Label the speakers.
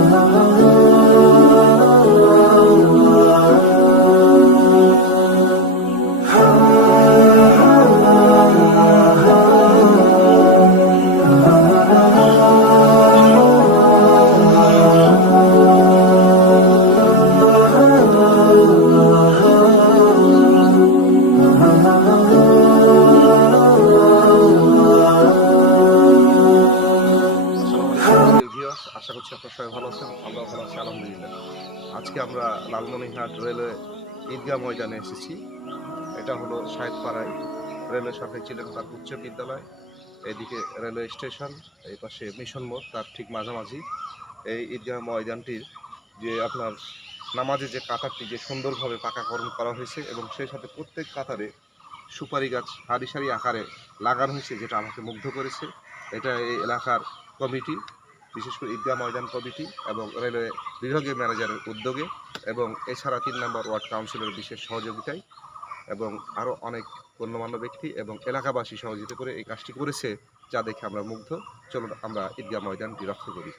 Speaker 1: oh. oh, oh. আজকে আমরা Lalmonirhat railway ঈদগাহ ময়দানে এসেছি। এটা হলো শাহেদপাড়ায় রেলওয়ে সরকারি পার্ক উচ্চ বিদ্যালয়। এদিকে রেলওয়ে স্টেশন, এই পাশে মিশন মোড়, তার ঠিক মাঝামাঝি। এই ঈদগাহ ময়দানটির যে আপনার নামাজে যে কাতারটি, যে সুন্দরভাবে পাকাকরণ করা হয়েছে এবং সেই সাথে প্রত্যেক কাতারে সুপারি গাছ সারি সারি আকারে লাগানো হয়েছে, যেটা আমাকে মুগ্ধ করেছে। এটা এই এলাকার কমিটি। বিশেষ করে ঈদগাহ ময়দান কমিটি এবং রেলওয়ে বিভাগীয় ম্যানেজারের উদ্যোগে এবং এছাড়া তিন নম্বর ওয়ার্ড কাউন্সিলের বিশেষ সহযোগিতায় এবং আরও অনেক গণ্যমান্য ব্যক্তি এবং এলাকাবাসী সহযোগিতা করে এই কাজটি করেছে যা দেখে আমরা মুগ্ধ। চলুন আমরা ঈদগাহ ময়দানটি রক্ষা করি।